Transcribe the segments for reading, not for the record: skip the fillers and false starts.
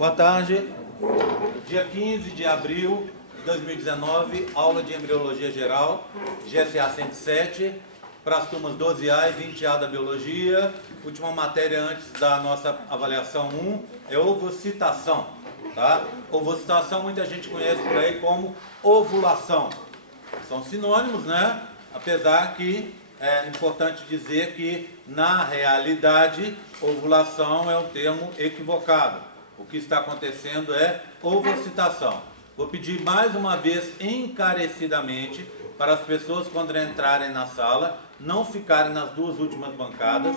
Boa tarde. Dia 15 de abril de 2019, aula de Embriologia Geral, GSA 107, para as turmas 12A e 20A da Biologia. Última matéria antes da nossa avaliação 1 é ovocitação. Tá? Ovocitação muita gente conhece por aí como ovulação. São sinônimos, né? Apesar que é importante dizer que, na realidade, ovulação é um termo equivocado. O que está acontecendo é ovocitação. Vou pedir mais uma vez, encarecidamente, para as pessoas, quando entrarem na sala, não ficarem nas duas últimas bancadas,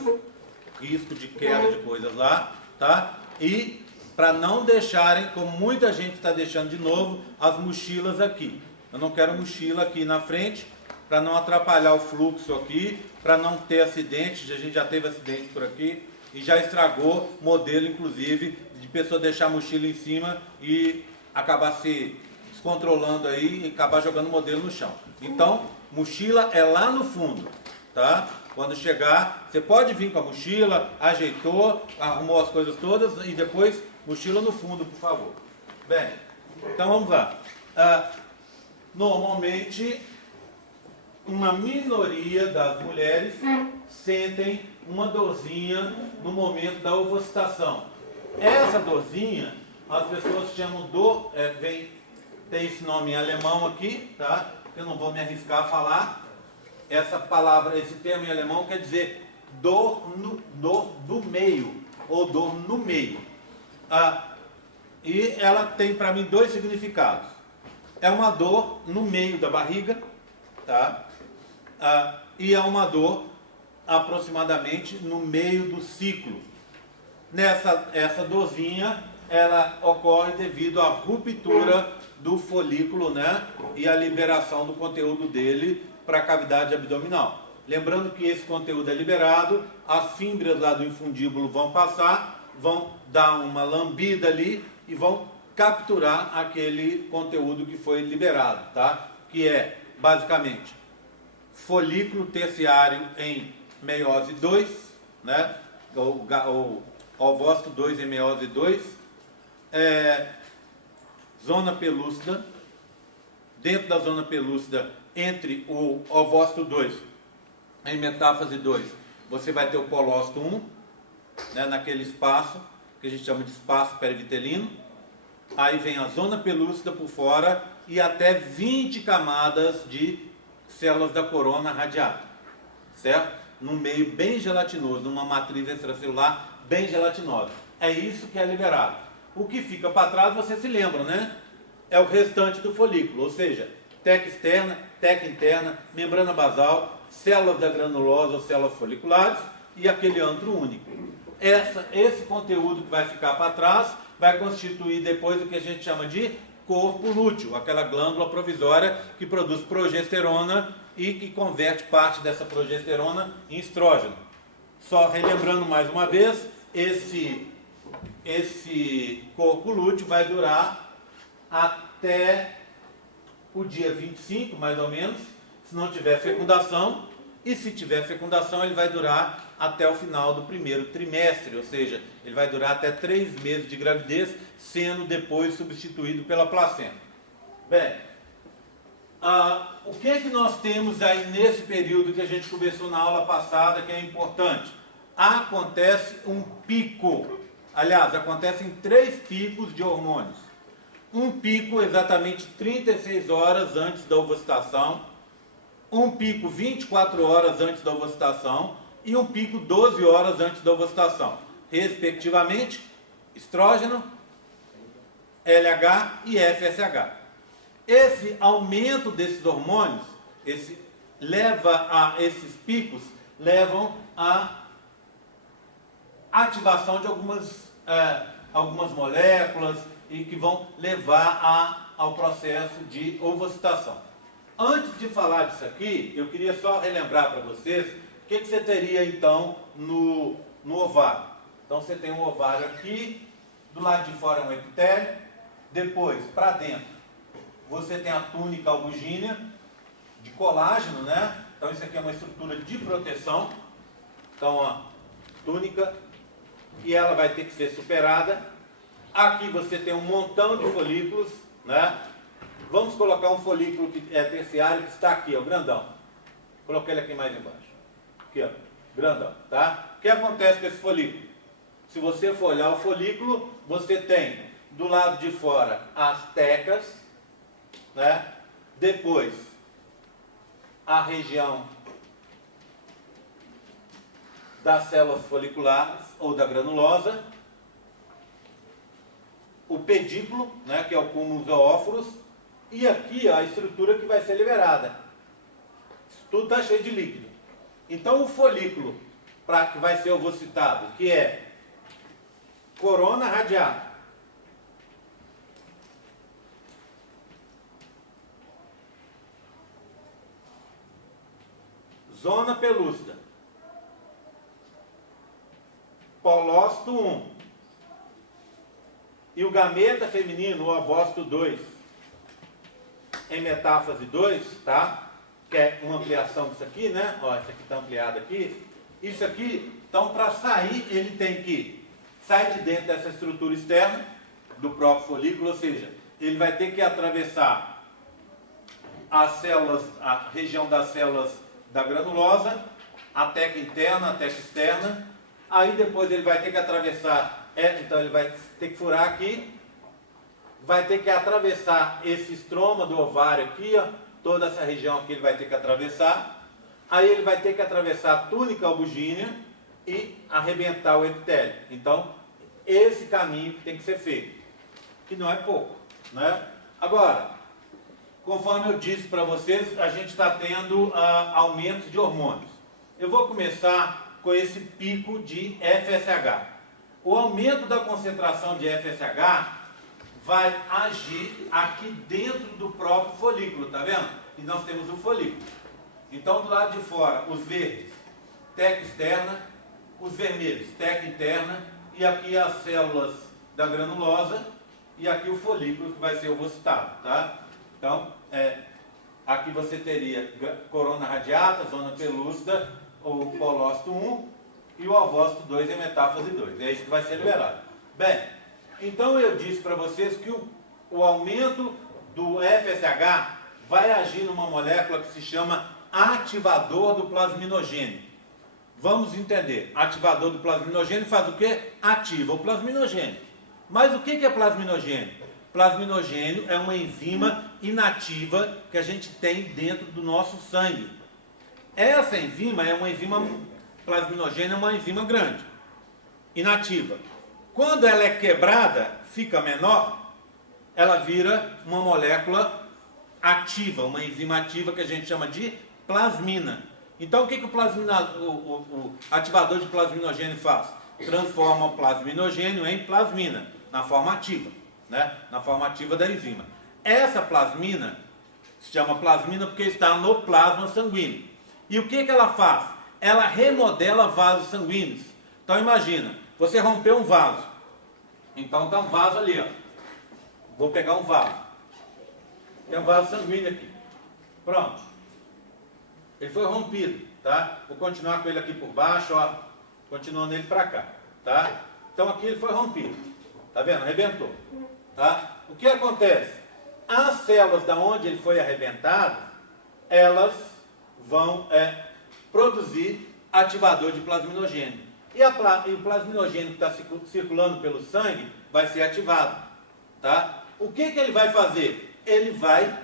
risco de queda de coisas lá, tá? E para não deixarem, como muita gente está deixando de novo, as mochilas aqui. Eu não quero mochila aqui na frente, para não atrapalhar o fluxo aqui, para não ter acidente. A gente já teve acidente por aqui e já estragou modelo, inclusive, de pessoa deixar a mochila em cima e acabar se descontrolando aí e acabar jogando o modelo no chão. Então, mochila é lá no fundo, tá? Quando chegar, você pode vir com a mochila, ajeitou, arrumou as coisas todas e depois mochila no fundo, por favor. Bem, então vamos lá. Normalmente, uma minoria das mulheres sentem uma dorzinha no momento da ovocitação. Essa dorzinha, as pessoas chamam dor, tem esse nome em alemão aqui, tá? Eu não vou me arriscar a falar. Essa palavra, esse termo em alemão quer dizer dor do meio, ou dor no meio. E ela tem para mim dois significados. É uma dor no meio da barriga, tá? E é uma dor aproximadamente no meio do ciclo. Essa dorzinha, ela ocorre devido à ruptura do folículo, né? E a liberação do conteúdo dele para a cavidade abdominal. Lembrando que esse conteúdo é liberado, as fímbrias lá do infundíbulo vão passar, vão dar uma lambida ali e vão capturar aquele conteúdo que foi liberado, tá? Que é, basicamente, folículo terciário em meiose 2, né? Ou ovócito 2 em meiose 2, zona pelúcida, dentro da zona pelúcida, entre o ovócito 2 em metáfase 2, você vai ter o colócito 1, né? Naquele espaço, que a gente chama de espaço perivitelino. Aí vem a zona pelúcida por fora e até 20 camadas de células da corona radiata, certo? Num meio bem gelatinoso, numa matriz extracelular bem gelatinosa. É isso que é liberado. O que fica para trás, você se lembra, né? É o restante do folículo, ou seja, teca externa, teca interna, membrana basal, células da granulosa ou células foliculares e aquele antro único. Esse conteúdo que vai ficar para trás vai constituir depois o que a gente chama de corpo lúteo, aquela glândula provisória que produz progesterona e que converte parte dessa progesterona em estrógeno. Só relembrando mais uma vez, esse corpo lúteo vai durar até o dia 25, mais ou menos, se não tiver fecundação, e se tiver fecundação, ele vai durar até o final do primeiro trimestre, ou seja, ele vai durar até 3 meses de gravidez, sendo depois substituído pela placenta. Bem, o que é que nós temos aí nesse período que a gente começou na aula passada, que é importante? Acontece um pico, aliás, acontecem 3 picos de hormônios. Um pico exatamente 36 horas antes da ovocitação, um pico 24 horas antes da ovocitação e um pico 12 horas antes da ovocitação. Respectivamente, estrógeno, LH e FSH. Esse aumento desses hormônios, esses picos levam à ativação de algumas moléculas e que vão levar ao processo de ovocitação. Antes de falar disso aqui, eu queria só relembrar para vocês o que você teria então no ovário. Então você tem um ovário aqui, do lado de fora é um epitélio, depois para dentro você tem a túnica albuginea de colágeno, né? Então isso aqui é uma estrutura de proteção. Então a túnica, e ela vai ter que ser superada Aqui você tem um montão de folículos, né? Vamos colocar um folículo que é terciário, que está aqui, ó, grandão. Coloquei ele aqui mais embaixo. Aqui, ó, grandão, tá? O que acontece com esse folículo? Se você for olhar o folículo, você tem do lado de fora as tecas, né? Depois a região das células foliculares ou da granulosa, o pedículo, né, que é o cúmulo zoóforos, e aqui ó, a estrutura que vai ser liberada. Isso tudo está cheio de líquido. Então o folículo que vai ser ovocitado, que é corona radiata, zona pelúcida, polócito 1 e o gameta feminino, o ovócito 2, em metáfase 2, tá? Que é uma ampliação disso aqui, né? Ó, isso aqui está ampliado aqui. Isso aqui, então para sair, ele tem que sair de dentro dessa estrutura externa do próprio folículo, ou seja, ele vai ter que atravessar as células, a região das células da granulosa, a teca interna, a teca externa. Aí depois ele vai ter que atravessar, então ele vai ter que furar aqui, vai ter que atravessar esse estroma do ovário aqui, ó, toda essa região aqui ele vai ter que atravessar. Aí ele vai ter que atravessar a túnica albugínea e arrebentar o epitélio. Então, esse caminho que tem que ser feito, que não é pouco, né? Agora, conforme eu disse para vocês, a gente está tendo aumentos de hormônios. Eu vou começar com esse pico de FSH. O aumento da concentração de FSH vai agir aqui dentro do próprio folículo, tá vendo? E nós temos o folículo. Então, do lado de fora, os verdes, teca externa, os vermelhos, teca interna, e aqui as células da granulosa, e aqui o folículo que vai ser ovocitado, tá? Então, aqui você teria corona radiata, zona pelúcida, o polócito 1 e o ovócito 2 em metáfase 2. É isso que vai ser liberado. Bem, então eu disse para vocês que o aumento do FSH vai agir numa molécula que se chama ativador do plasminogênio. Vamos entender. Ativador do plasminogênio faz o quê? Ativa o plasminogênio. Mas o que é plasminogênio? Plasminogênio é uma enzima inativa que a gente tem dentro do nosso sangue. Essa enzima é uma enzima, plasminogênio é uma enzima grande, inativa. Quando ela é quebrada, fica menor, ela vira uma molécula ativa, uma enzima ativa que a gente chama de plasmina. Então o que o ativador de plasminogênio faz? Transforma o plasminogênio em plasmina, na forma ativa, né? Na forma ativa da enzima. Essa plasmina se chama plasmina porque está no plasma sanguíneo. E o que ela faz? Ela remodela vasos sanguíneos. Então imagina, você rompeu um vaso. Então está um vaso ali, ó. Vou pegar um vaso. Tem um vaso sanguíneo aqui. Pronto. Ele foi rompido, tá? Vou continuar com ele aqui por baixo, ó. Continuando ele para cá, tá? Então aqui ele foi rompido. Tá vendo? Arrebentou. Tá? O que acontece? As células da onde ele foi arrebentado, elas vão produzir ativador de plasminogênio. E o plasminogênio que está circulando pelo sangue vai ser ativado. Tá? O que ele vai fazer? Ele vai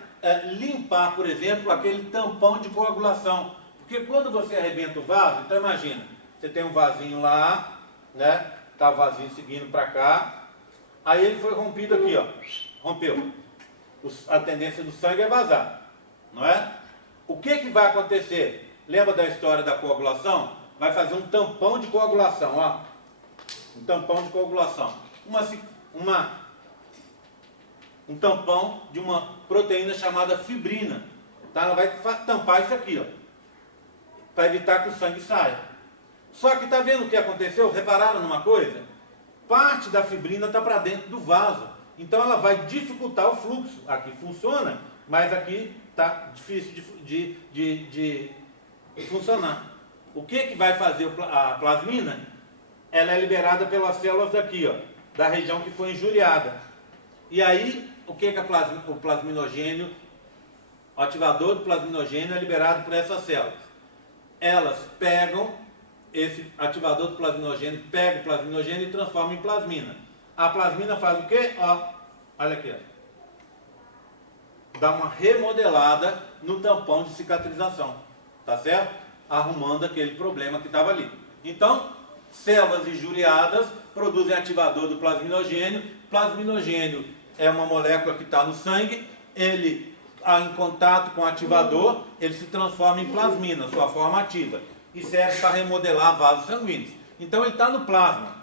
limpar, por exemplo, aquele tampão de coagulação. Porque quando você arrebenta o vaso, então imagina, você tem um vasinho lá, né? Tá o vasinho seguindo para cá. Aí ele foi rompido aqui, ó. Rompeu. A tendência do sangue é vazar, não é? O que vai acontecer? Lembra da história da coagulação? Vai fazer um tampão de coagulação, ó. Um tampão de coagulação. Um tampão de uma proteína chamada fibrina. Tá? Ela vai tampar isso aqui, ó. Para evitar que o sangue saia. Só que tá vendo o que aconteceu? Repararam numa coisa? Parte da fibrina está para dentro do vaso. Então ela vai dificultar o fluxo. Aqui funciona, mas aqui está difícil de funcionar. O que vai fazer a plasmina? Ela é liberada pelas células daqui, ó, da região que foi injuriada. E aí, o que é o plasminogênio, o ativador do plasminogênio é liberado por essas células. Elas pegam esse ativador do plasminogênio, pega o plasminogênio e transforma em plasmina. A plasmina faz o quê? Ó, olha aqui, ó. Dá uma remodelada no tampão de cicatrização, tá certo? Arrumando aquele problema que estava ali. Então, células injuriadas produzem ativador do plasminogênio. Plasminogênio é uma molécula que está no sangue, ele, em contato com o ativador, ele se transforma em plasmina, sua forma ativa, e serve para remodelar vasos sanguíneos. Então ele está no plasma,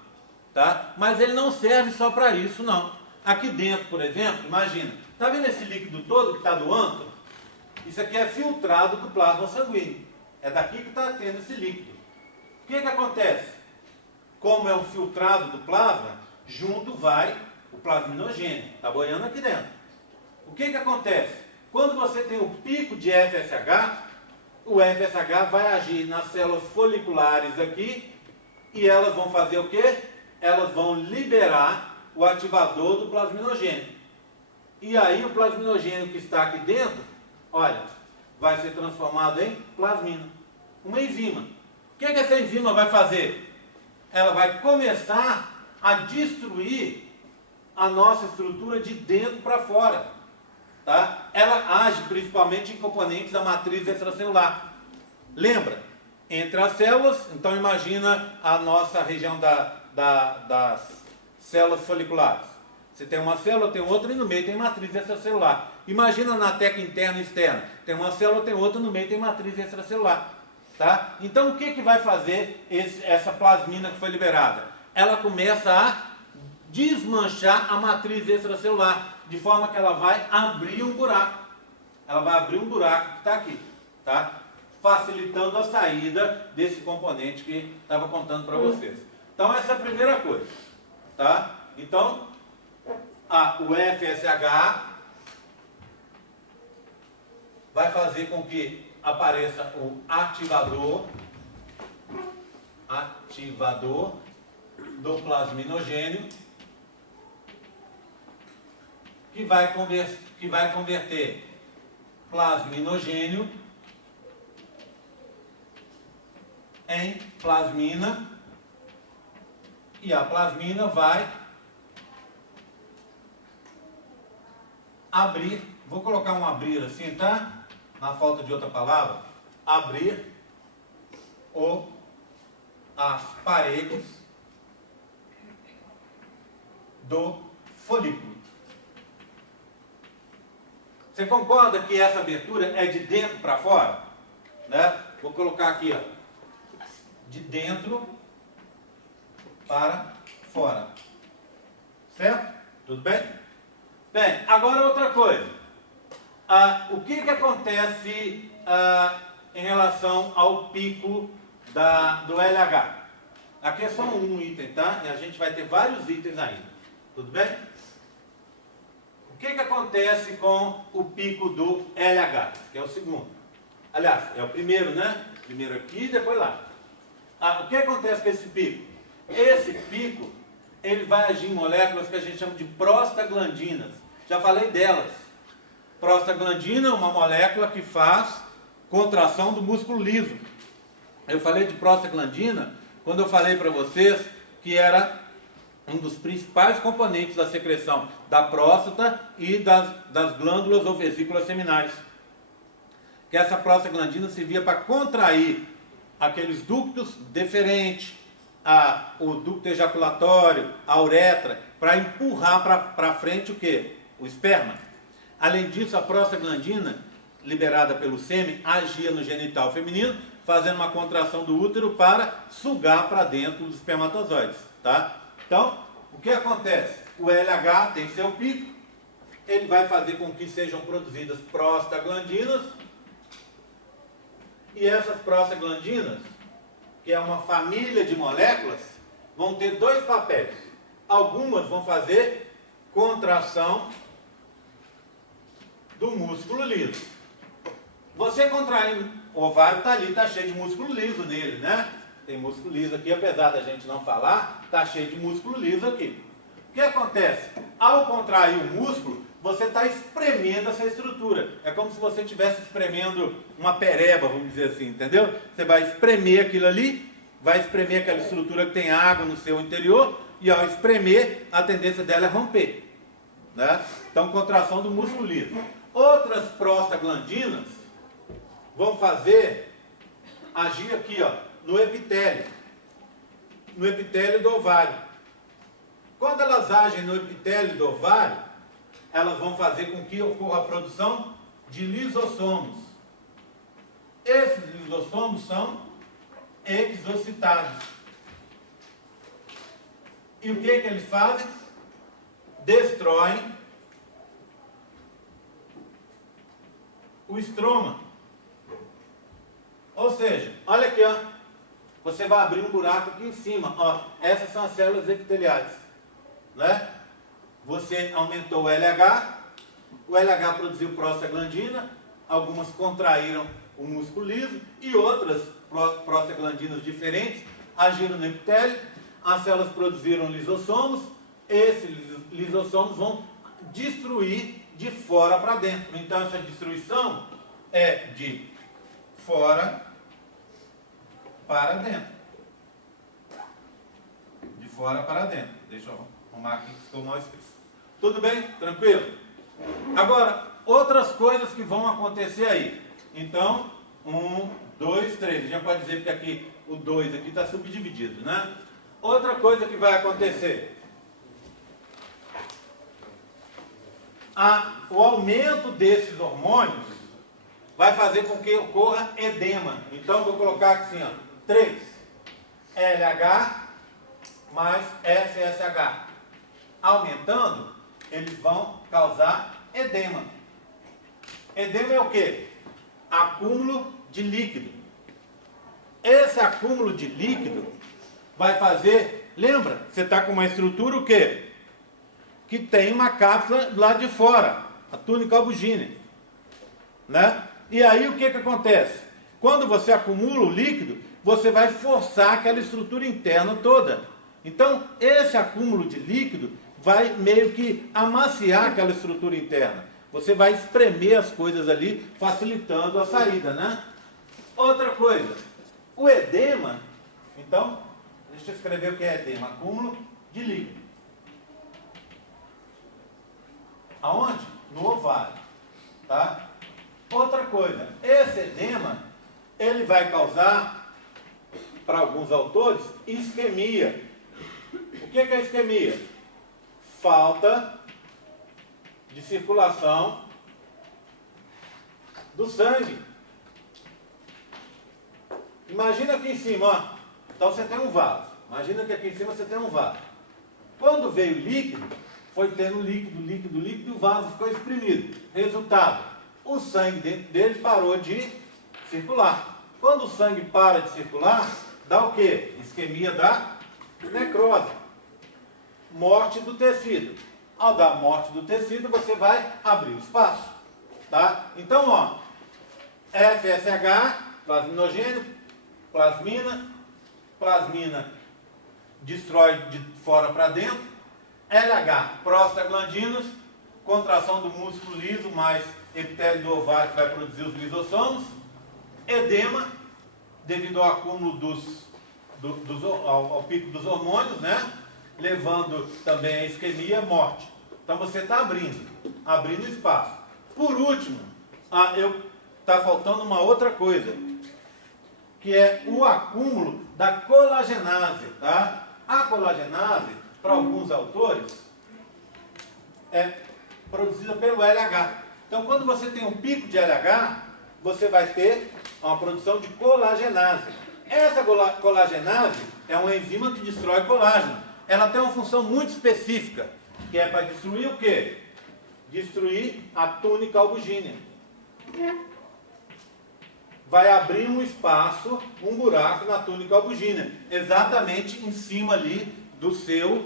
tá? Mas ele não serve só para isso, não. Aqui dentro, por exemplo, imagina, está vendo esse líquido todo que está do ântro? Isso aqui é filtrado do plasma sanguíneo. É daqui que está tendo esse líquido. O que acontece? Como é um filtrado do plasma, junto vai o plasminogênio. Está boiando aqui dentro. O que acontece? Quando você tem o pico de FSH, o FSH vai agir nas células foliculares aqui e elas vão fazer o quê? Elas vão liberar o ativador do plasminogênio. E aí o plasminogênio que está aqui dentro, olha, vai ser transformado em plasmina, uma enzima. O que essa enzima vai fazer? Ela vai começar a destruir a nossa estrutura de dentro para fora. Tá? Ela age principalmente em componentes da matriz extracelular. Lembra? Entre as células, então imagina a nossa região das células foliculares. Você tem uma célula, tem outra e no meio tem matriz extracelular. Imagina na teca interna e externa. Tem uma célula, tem outra, no meio tem matriz extracelular. Tá? Então o que vai fazer essa plasmina que foi liberada? Ela começa a desmanchar a matriz extracelular, de forma que ela vai abrir um buraco. Ela vai abrir um buraco que está aqui. Tá? Facilitando a saída desse componente que estava contando para vocês. Então essa é a primeira coisa. Tá? Então, o FSH vai fazer com que apareça o ativador do plasminogênio, que vai converter plasminogênio em plasmina, e a plasmina vai abrir, vou colocar um abrir assim, tá? Na falta de outra palavra, abrir as paredes do folículo. Você concorda que essa abertura é de dentro para fora? Né? Vou colocar aqui, ó, de dentro para fora. Certo? Tudo bem? Bem, agora outra coisa. O que acontece em relação ao pico do LH? Aqui é só um item, tá? E a gente vai ter vários itens ainda. Tudo bem? O que acontece com o pico do LH? Que é o segundo. Aliás, é o primeiro, né? Primeiro aqui e depois lá. O que acontece com esse pico? Esse pico, ele vai agir em moléculas que a gente chama de prostaglandinas. Já falei delas. Prostaglandina é uma molécula que faz contração do músculo liso. Eu falei de prostaglandina quando eu falei para vocês que era um dos principais componentes da secreção da próstata e das glândulas ou vesículas seminais. Que essa prostaglandina servia para contrair aqueles ductos deferentes, o ducto ejaculatório, a uretra, para empurrar para frente o quê? O esperma. Além disso, a prostaglandina, liberada pelo sêmen, agia no genital feminino, fazendo uma contração do útero para sugar para dentro dos espermatozoides. Tá? Então, o que acontece? O LH tem seu pico, ele vai fazer com que sejam produzidas prostaglandinas, e essas prostaglandinas, que é uma família de moléculas, vão ter dois papéis. Algumas vão fazer contração do músculo liso. Você contraindo, o ovário está ali, está cheio de músculo liso nele, né? Tem músculo liso aqui, apesar da gente não falar, está cheio de músculo liso aqui. O que acontece? Ao contrair o músculo, você está espremendo essa estrutura. É como se você estivesse espremendo uma pereba, vamos dizer assim, entendeu? Você vai espremer aquilo ali, vai espremer aquela estrutura que tem água no seu interior, e ao espremer, a tendência dela é romper, né? Então, contração do músculo liso. Outras prostaglandinas vão agir aqui, ó, no epitélio do ovário. Quando elas agem no epitélio do ovário, elas vão fazer com que ocorra a produção de lisossomos. Esses lisossomos são exocitados. E o que eles fazem? Destroem o estroma. Ou seja, olha aqui, ó, você vai abrir um buraco aqui em cima, ó, essas são as células epiteliais, né? Você aumentou o LH produziu prostaglandina, algumas contraíram o músculo liso e outras prostaglandinas diferentes agiram no epitélio, as células produziram lisossomos, esses lisossomos vão destruir de fora para dentro. Então essa destruição é de fora para dentro. De fora para dentro. Deixa eu arrumar aqui que ficou mal escrito. Tudo bem? Tranquilo? Agora, outras coisas que vão acontecer aí. Então, 1, 2, 3. A gente já pode dizer que aqui o 2 aqui está subdividido, né? Outra coisa que vai acontecer. O aumento desses hormônios vai fazer com que ocorra edema. Então, vou colocar aqui assim, ó, 3. LH mais FSH. Aumentando, eles vão causar edema. Edema é o quê? Acúmulo de líquido. Esse acúmulo de líquido vai fazer, lembra, você está com uma estrutura o quê? Que tem uma cápsula lá de fora, a túnica albugínea, né? E aí o que acontece? Quando você acumula o líquido, você vai forçar aquela estrutura interna toda. Então, esse acúmulo de líquido vai meio que amaciar aquela estrutura interna. Você vai espremer as coisas ali, facilitando a saída, né? Outra coisa, o edema, então, deixa eu escrever o que é edema, acúmulo de líquido. Aonde? No ovário, tá? Outra coisa, esse edema, ele vai causar, para alguns autores, isquemia. O que é isquemia? Falta de circulação do sangue. Imagina aqui em cima, ó. Então você tem um vaso. Imagina que aqui em cima você tem um vaso. Quando veio líquido, foi tendo líquido, e o vaso ficou exprimido. Resultado, o sangue dentro dele parou de circular. Quando o sangue para de circular, dá o quê? Isquemia da necrose. Morte do tecido. Ao dar morte do tecido, você vai abrir o espaço. Tá? Então, ó, FSH, plasminogênio, plasmina destrói de fora para dentro, LH, prostaglandinos, contração do músculo liso, mais epitélio do ovário que vai produzir os lisossomos, edema, devido ao acúmulo ao pico dos hormônios, né? Levando também a isquemia, morte. Então você está abrindo espaço. Por último, está faltando uma outra coisa, que é o acúmulo da colagenase, tá? A colagenase, para alguns autores, é produzida pelo LH. Então, quando você tem um pico de LH, você vai ter uma produção de colagenase. Essa colagenase é uma enzima que destrói colágeno. Ela tem uma função muito específica, que é para destruir o quê? Destruir a túnica albugínea. Vai abrir um espaço, um buraco na túnica albugínea, exatamente em cima ali do seu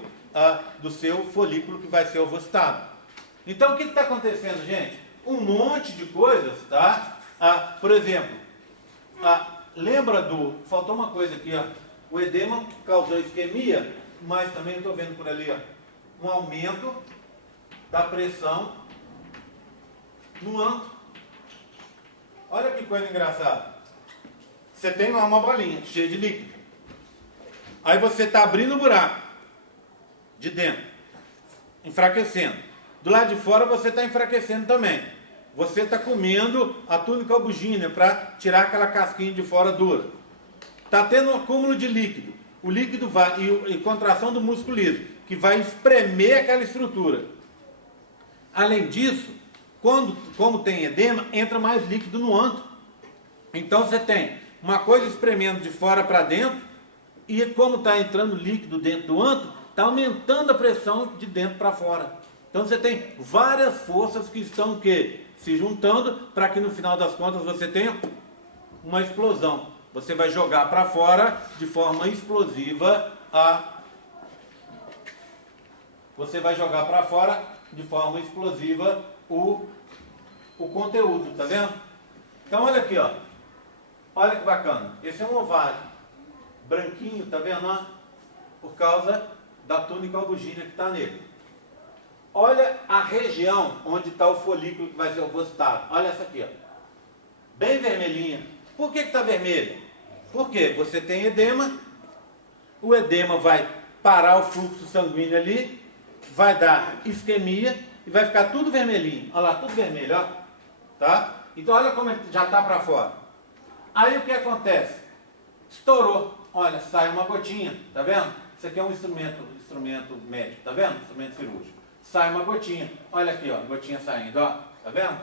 folículo que vai ser ovocitado. Então, o que está acontecendo, gente? Um monte de coisas, tá? Por exemplo, lembra faltou uma coisa aqui, ó. O edema causou isquemia, mas também estou vendo por ali, ó. um aumento da pressão no antro. Olha que coisa engraçada. Você tem lá uma bolinha cheia de líquido. Aí você está abrindo o buraco de dentro, enfraquecendo. Do lado de fora você está enfraquecendo também. Você está comendo a túnica albuginea para tirar aquela casquinha de fora dura. Está tendo um acúmulo de líquido. O líquido vai, e contração do músculo liso, que vai espremer aquela estrutura. Além disso, como tem edema, entra mais líquido no antro. Então você tem uma coisa espremendo de fora para dentro, e como está entrando líquido dentro do antro, está aumentando a pressão de dentro para fora. Então você tem várias forças que estão o quê? Se juntando para que no final das contas você tenha uma explosão. Você vai jogar para fora de forma explosiva o conteúdo, tá vendo? Então olha aqui, ó. Olha que bacana. Esse é um ovário branquinho, tá vendo? Ó? Por causa da túnica albuginea que está nele. Olha a região onde está o folículo que vai ser ovocitado. Olha essa aqui, ó. Bem vermelhinha. Por que está vermelha? Porque você tem edema, o edema vai parar o fluxo sanguíneo ali, vai dar isquemia e vai ficar tudo vermelhinho. Olha lá, tudo vermelho, ó. Tá? Então olha como já está para fora. Aí o que acontece? Estourou. Olha, sai uma gotinha, tá vendo? Isso aqui é um instrumento médico, tá vendo? Instrumento cirúrgico. Sai uma gotinha. Olha aqui, ó, gotinha saindo, ó. Tá vendo?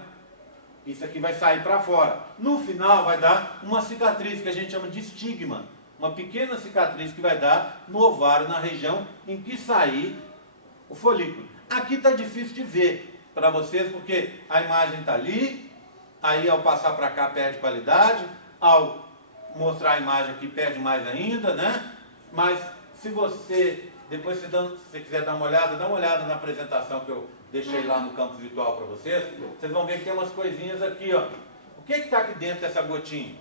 Isso aqui vai sair para fora. No final vai dar uma cicatriz que a gente chama de estigma. Uma pequena cicatriz que vai dar no ovário, na região em que sair o folículo. Aqui está difícil de ver para vocês, porque a imagem está ali, aí ao passar para cá perde qualidade, ao mostrar a imagem aqui perde mais ainda, né? Mas se você, depois se você quiser dar uma olhada na apresentação que eu deixei lá no campo virtual para vocês, vocês vão ver que tem umas coisinhas aqui, ó. O que está aqui dentro dessa gotinha?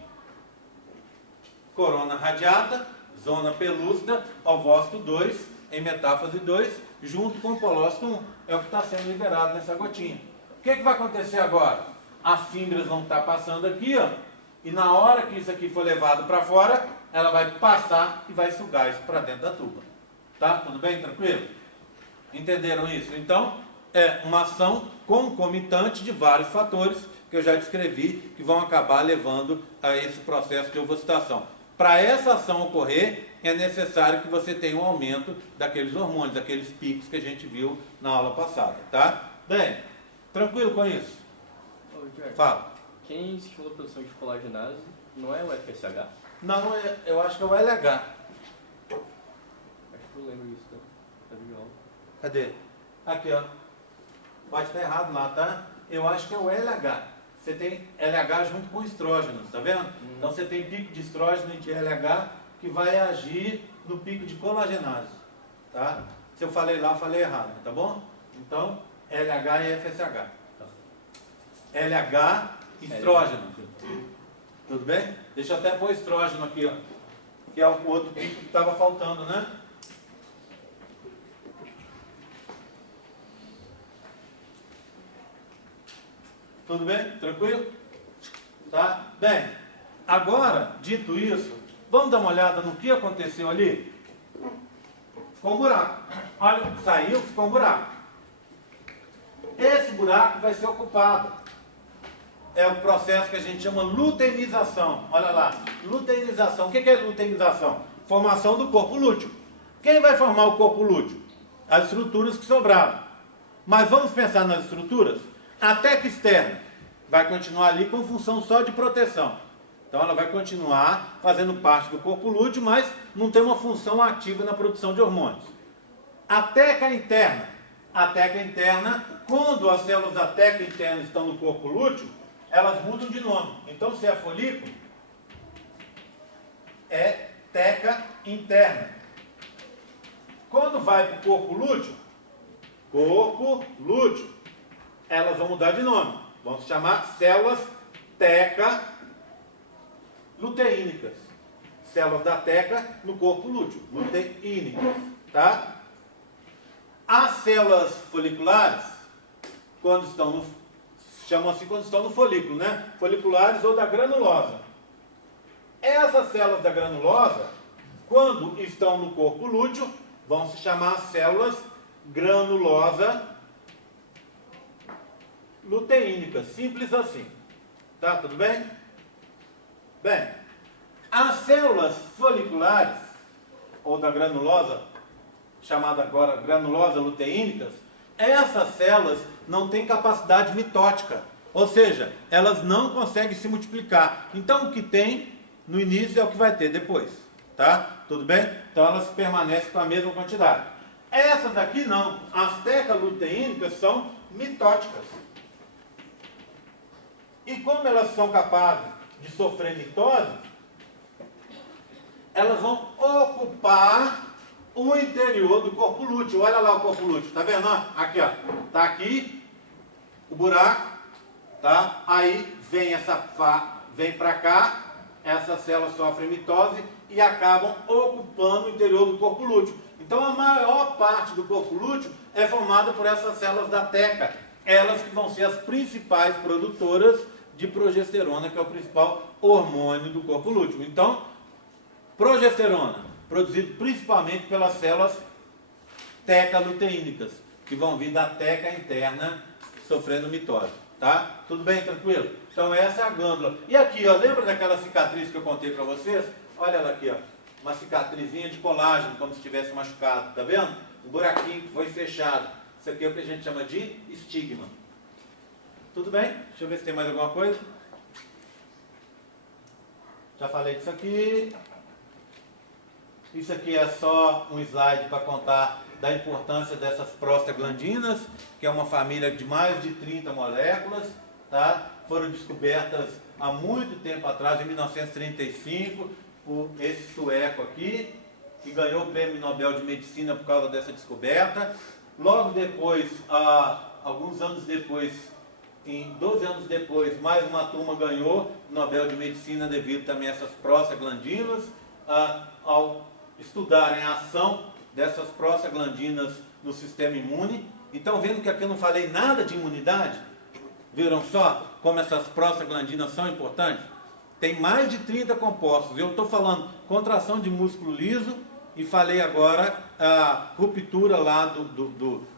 Corona radiata, zona pelúcida, ovócito 2, em metáfase 2, junto com o colócito 1. É o que está sendo liberado nessa gotinha. O que vai acontecer agora? As fibras vão estar passando aqui, ó, e na hora que isso aqui for levado para fora, ela vai passar e vai sugar isso para dentro da tuba. Tá? Tudo bem? Tranquilo? Entenderam isso? Então, é uma ação concomitante de vários fatores que eu já descrevi, que vão acabar levando a esse processo de ovocitação. Para essa ação ocorrer, é necessário que você tenha um aumento daqueles hormônios, daqueles picos que a gente viu na aula passada, tá? Bem, tranquilo com isso? Ô, Jorge, fala. Quem estimula a produção de colagenase não é o FSH? Não, eu acho que é o LH. Acho que eu lembro disso da viola. Cadê? Aqui, ó. Pode estar errado lá, tá? Eu acho que é o LH. Você tem LH junto com estrógenos, tá vendo? Então você tem pico de estrógeno e de LH que vai agir no pico de colagenase, tá? Se eu falei lá, eu falei errado, tá bom? Então, LH e FSH. LH, estrógeno. Tudo bem? Deixa eu até pôr estrógeno aqui, ó. Que é o outro pico que estava faltando, né? Tudo bem? Tranquilo? Tá? Bem, agora, dito isso, vamos dar uma olhada no que aconteceu ali? Ficou um buraco. Olha, saiu, ficou um buraco. Esse buraco vai ser ocupado. É o processo que a gente chama luteinização. Olha lá, luteinização. O que é luteinização? Formação do corpo lúteo. Quem vai formar o corpo lúteo? As estruturas que sobraram. Mas vamos pensar nas estruturas? A teca externa vai continuar ali com função só de proteção. Então ela vai continuar fazendo parte do corpo lúteo, mas não tem uma função ativa na produção de hormônios. A teca interna, quando as células da teca interna estão no corpo lúteo, elas mudam de nome. Então se é folículo, é teca interna. Quando vai para o corpo lúteo, elas vão mudar de nome. Vão se chamar células teca luteínicas. Células da teca no corpo lúteo, luteínicas, tá? As células foliculares, quando estão no, chamam assim quando estão no folículo, né? Foliculares ou da granulosa. Essas células da granulosa, quando estão no corpo lúteo, vão se chamar células granulosa luteínicas. Simples assim. Tá? Tudo bem? Bem, as células foliculares, ou da granulosa, chamada agora granulosa luteínicas, essas células não têm capacidade mitótica, ou seja, elas não conseguem se multiplicar. Então o que tem no início é o que vai ter depois, tá? Tudo bem? Então elas permanecem com a mesma quantidade. Essas daqui não, as tetraluteínicas são mitóticas. E como elas são capazes de sofrer mitose, elas vão ocupar o interior do corpo lúteo. Olha lá o corpo lúteo, tá vendo? Aqui, ó. Tá aqui o buraco, tá? Aí vem para cá, essas células sofrem mitose e acabam ocupando o interior do corpo lúteo. Então a maior parte do corpo lúteo é formada por essas células da teca, elas que vão ser as principais produtoras de progesterona, que é o principal hormônio do corpo lúteo. Então, progesterona, produzido principalmente pelas células teca-luteínicas, que vão vir da teca interna sofrendo mitose. Tá? Tudo bem? Tranquilo? Então essa é a glândula. E aqui, ó, lembra daquela cicatriz que eu contei para vocês? Olha ela aqui, ó. Uma cicatrizinha de colágeno, como se tivesse machucado. Tá vendo? Um buraquinho que foi fechado. Isso aqui é o que a gente chama de estigma. Tudo bem? Deixa eu ver se tem mais alguma coisa. Já falei disso aqui. Isso aqui é só um slide para contar da importância dessas prostaglandinas, que é uma família de mais de 30 moléculas, tá? Foram descobertas há muito tempo atrás, em 1935, por esse sueco aqui, que ganhou o Prêmio Nobel de Medicina por causa dessa descoberta. Logo depois, alguns anos depois, em 12 anos depois, mais uma turma ganhou o Nobel de Medicina devido também a essas prostaglandinas, ao estudarem a ação dessas prostaglandinas no sistema imune. Então, vendo que aqui eu não falei nada de imunidade, viram só como essas prostaglandinas são importantes? Tem mais de 30 compostos. Eu estou falando contração de músculo liso e falei agora a ruptura lá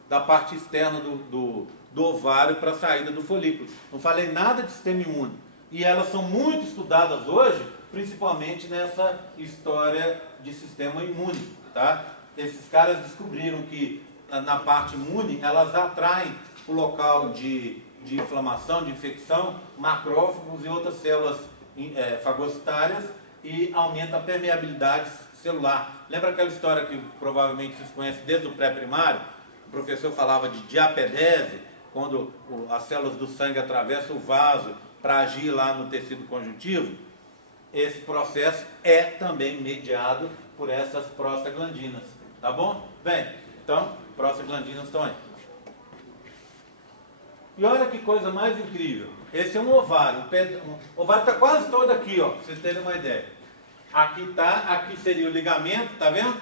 da parte externa do ovário para a saída do folículo. Não falei nada de sistema imune. E elas são muito estudadas hoje, principalmente nessa história de sistema imune, tá? Esses caras descobriram que na parte imune elas atraem o local de inflamação, de infecção, macrófagos e outras células fagocitárias e aumenta a permeabilidade celular. Lembra aquela história que provavelmente vocês conhecem desde o pré-primário? O professor falava de diapedese, quando as células do sangue atravessam o vaso para agir lá no tecido conjuntivo. Esse processo é também mediado por essas prostaglandinas. Tá bom? Bem, então, prostaglandinas estão aí. E olha que coisa mais incrível. Esse é um ovário. O ovário está quase todo aqui, ó, para vocês terem uma ideia. Aqui seria o ligamento, tá vendo?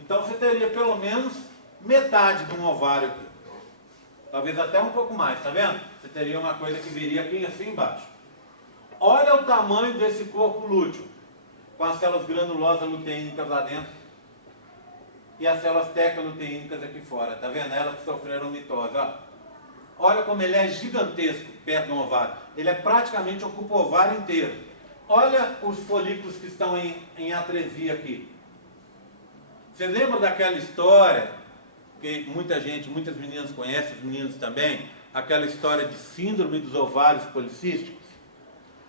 Então você teria pelo menos metade de um ovário aqui. Talvez até um pouco mais, tá vendo? Você teria uma coisa que viria aqui assim embaixo. Olha o tamanho desse corpo lúteo, com as células granulosas luteínicas lá dentro e as células teca-luteínicas aqui fora, tá vendo? Elas que sofreram mitose, ó. Olha como ele é gigantesco perto do ovário. Ele praticamente ocupa o ovário inteiro. Olha os folículos que estão em atresia aqui. Você lembra daquela história que muitas meninas conhecem, os meninos também, aquela história de síndrome dos ovários policísticos?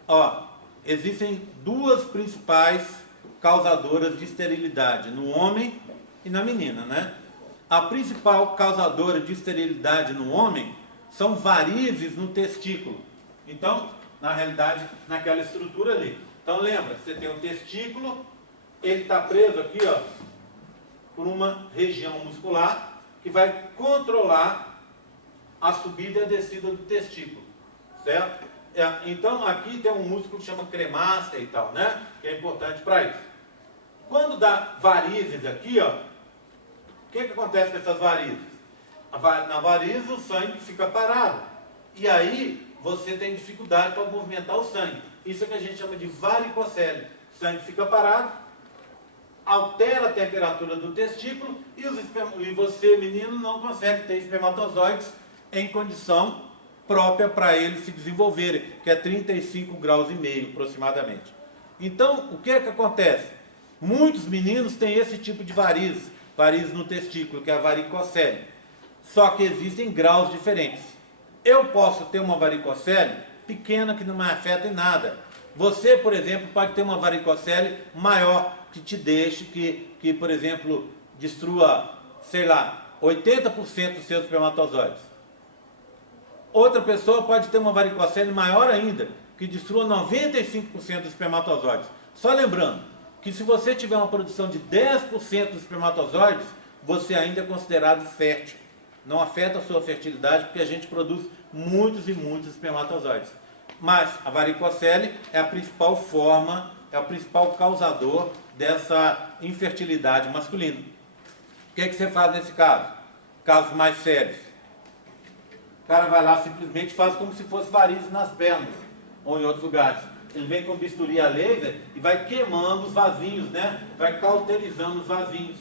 Ó, existem duas principais causadoras de esterilidade, no homem e na menina, né? A principal causadora de esterilidade no homem são varizes no testículo. Então, na realidade, naquela estrutura ali. Então, lembra, você tem um testículo, ele está preso aqui, ó, por uma região muscular que vai controlar a subida e a descida do testículo, certo? Então, aqui tem um músculo que chama cremácea e tal, né? Que é importante para isso. Quando dá varizes aqui, ó, o que acontece com essas varizes? Na varize o sangue fica parado. E aí você tem dificuldade para movimentar o sangue. Isso é que a gente chama de varicocele. O sangue fica parado, altera a temperatura do testículo e você, menino, não consegue ter espermatozoides em condição própria para eles se desenvolverem, que é 35 graus e meio aproximadamente. Então, o que é que acontece? Muitos meninos têm esse tipo de varize no testículo, que é a varicocele. Só que existem graus diferentes. Eu posso ter uma varicocele pequena que não me afeta em nada. Você, por exemplo, pode ter uma varicocele maior que te deixe, que por exemplo, destrua, sei lá, 80% dos seus espermatozoides. Outra pessoa pode ter uma varicocele maior ainda, que destrua 95% dos espermatozoides. Só lembrando que se você tiver uma produção de 10% dos espermatozoides, você ainda é considerado fértil. Não afeta a sua fertilidade, porque a gente produz muitos e muitos espermatozoides. Mas a varicocele é a principal forma, é o principal causador dessa infertilidade masculina. O que é que você faz nesse caso? Casos mais sérios. O cara vai lá, simplesmente faz como se fosse varize nas pernas, ou em outros lugares. Ele vem com bisturi a laser e vai queimando os vasinhos, né? Vai cauterizando os vasinhos.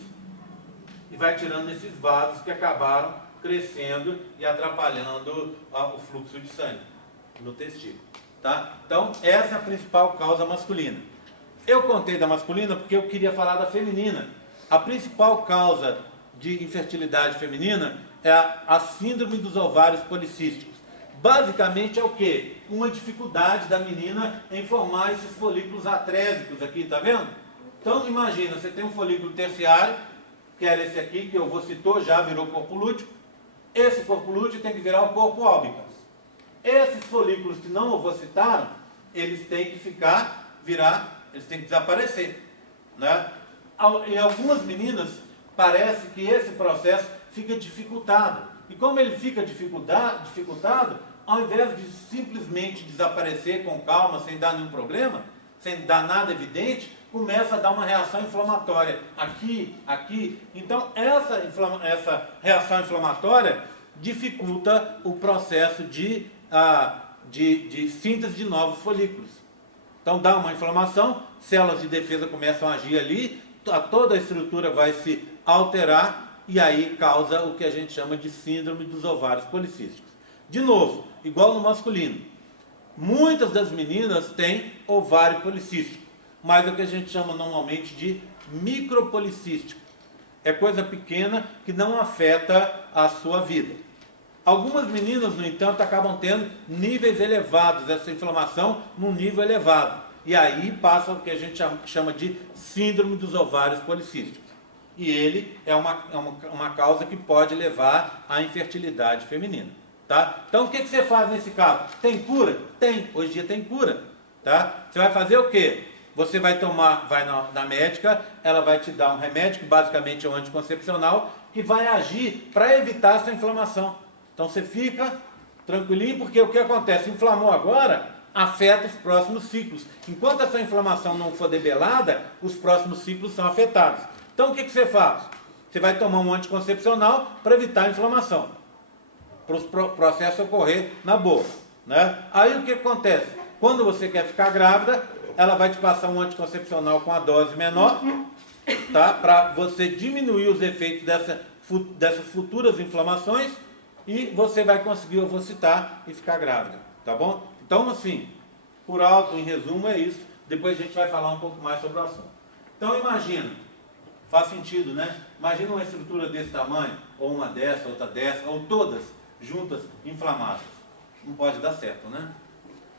E vai tirando esses vasos que acabaram crescendo e atrapalhando o fluxo de sangue no testículo. Tá? Então, essa é a principal causa masculina. Eu contei da masculina porque eu queria falar da feminina. A principal causa de infertilidade feminina é a síndrome dos ovários policísticos. Basicamente é o quê? Uma dificuldade da menina em formar esses folículos atrésicos aqui, tá vendo? Então imagina, você tem um folículo terciário, que era esse aqui, que eu vou citar, já virou corpo lúteo. Esse corpo lúteo tem que virar o corpo albicans. Esses folículos que não ovocitaram, eles têm que eles têm que desaparecer, né? Em algumas meninas, parece que esse processo fica dificultado. E como ele fica dificultado, ao invés de simplesmente desaparecer com calma, sem dar nenhum problema, sem dar nada evidente, começa a dar uma reação inflamatória aqui, aqui. Então, essa reação inflamatória dificulta o processo de síntese de novos folículos. Então, dá uma inflamação, células de defesa começam a agir ali, toda a estrutura vai se alterar e aí causa o que a gente chama de síndrome dos ovários policísticos. De novo, igual no masculino. Muitas das meninas têm ovário policístico, mas é o que a gente chama normalmente de micropolicístico. É coisa pequena que não afeta a sua vida. Algumas meninas, no entanto, acabam tendo níveis elevados, essa inflamação num nível elevado. E aí passa o que a gente chama de síndrome dos ovários policísticos. E ele é uma causa que pode levar à infertilidade feminina. Tá? Então o que você faz nesse caso? Tem cura? Tem, hoje em dia tem cura. Tá? Você vai fazer o quê? Você vai na médica, ela vai te dar um remédio, que basicamente é um anticoncepcional, que vai agir para evitar essa inflamação. Então você fica tranquilinho, porque o que acontece? Inflamou agora, afeta os próximos ciclos. Enquanto essa inflamação não for debelada, os próximos ciclos são afetados. Então o que você faz? Você vai tomar um anticoncepcional para evitar a inflamação, para o processo ocorrer na boa, né? Aí o que acontece? Quando você quer ficar grávida, ela vai te passar um anticoncepcional com a dose menor, tá? Para você diminuir os efeitos dessas futuras inflamações e você vai conseguir ovocitar e ficar grávida, tá bom? Então, assim, por alto, em resumo, é isso. Depois a gente vai falar um pouco mais sobre o assunto. Então, imagina, faz sentido, né? Imagina uma estrutura desse tamanho, ou uma dessa, outra dessa, ou todas juntas inflamadas. Não pode dar certo, né?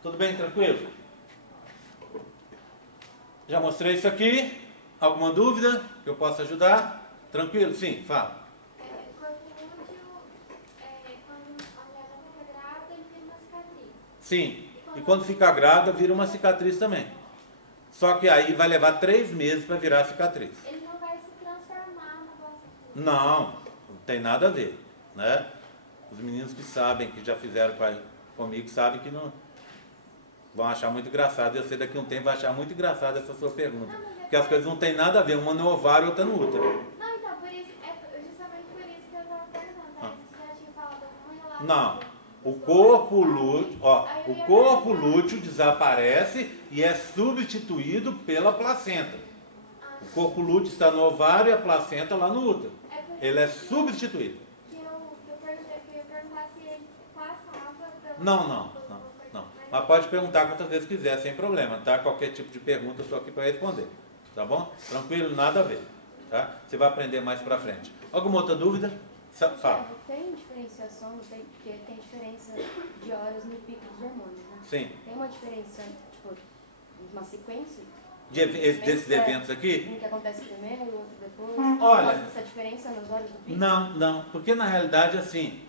Tudo bem, tranquilo? Já mostrei isso aqui. Alguma dúvida que eu possa ajudar? Tranquilo? Sim, fala. Sim, e quando ficar grávida vira uma cicatriz também. Só que aí vai levar 3 meses para virar a cicatriz. Ele não vai se transformar no negócio? Não tem nada a ver, né? Os meninos que sabem, que já fizeram comigo, sabem que não vão achar muito engraçado. Eu sei daqui a um tempo vai achar muito engraçado essa sua pergunta. Porque as coisas não tem nada a ver, uma no ovário e outra no útero. Não, então, justamente por isso que eu estava perguntando, né? Se já placenta. Não. O corpo lúteo, ó, o corpo lúteo desaparece e é substituído pela placenta. O corpo lúteo está no ovário e a placenta lá no útero. É por Ele é isso substituído. que eu perguntei, que eu ia perguntar se ele passava pela... Não. Mas pode perguntar quantas vezes quiser, sem problema, tá? Qualquer tipo de pergunta eu estou aqui para responder. Tá bom? Tranquilo, nada a ver. Tá? Você vai aprender mais para frente. Alguma outra dúvida? Fala. Tem diferenciação, porque tem diferença de horas no pico dos hormônios, né? Sim. Tem uma diferença, tipo, uma sequência? Desses eventos aqui? Um que acontece primeiro, o outro depois? Olha. Mostra essa diferença nas horas do pico? Não, porque na realidade, assim,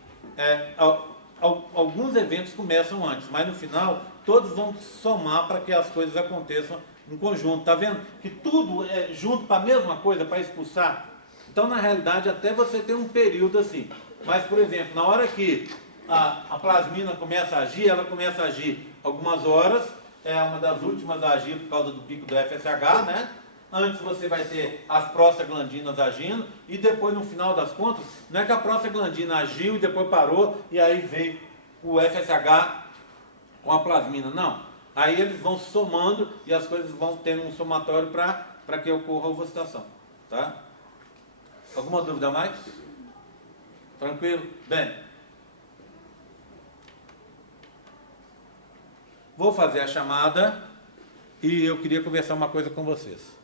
alguns eventos começam antes, mas no final todos vão somar para que as coisas aconteçam em conjunto. Tá vendo? Que tudo é junto para a mesma coisa, para expulsar. Então, na realidade, até você tem um período assim. Mas, por exemplo, na hora que a plasmina começa a agir, ela começa a agir algumas horas, é uma das últimas a agir por causa do pico do FSH, né? Antes você vai ter as prostaglandinas agindo, e depois, no final das contas, não é que a prostaglandina agiu e depois parou, e aí veio o FSH com a plasmina, não. Aí eles vão somando e as coisas vão tendo um somatório para que ocorra a ovulação, tá? Alguma dúvida a mais? Tranquilo? Bem, vou fazer a chamada e eu queria conversar uma coisa com vocês.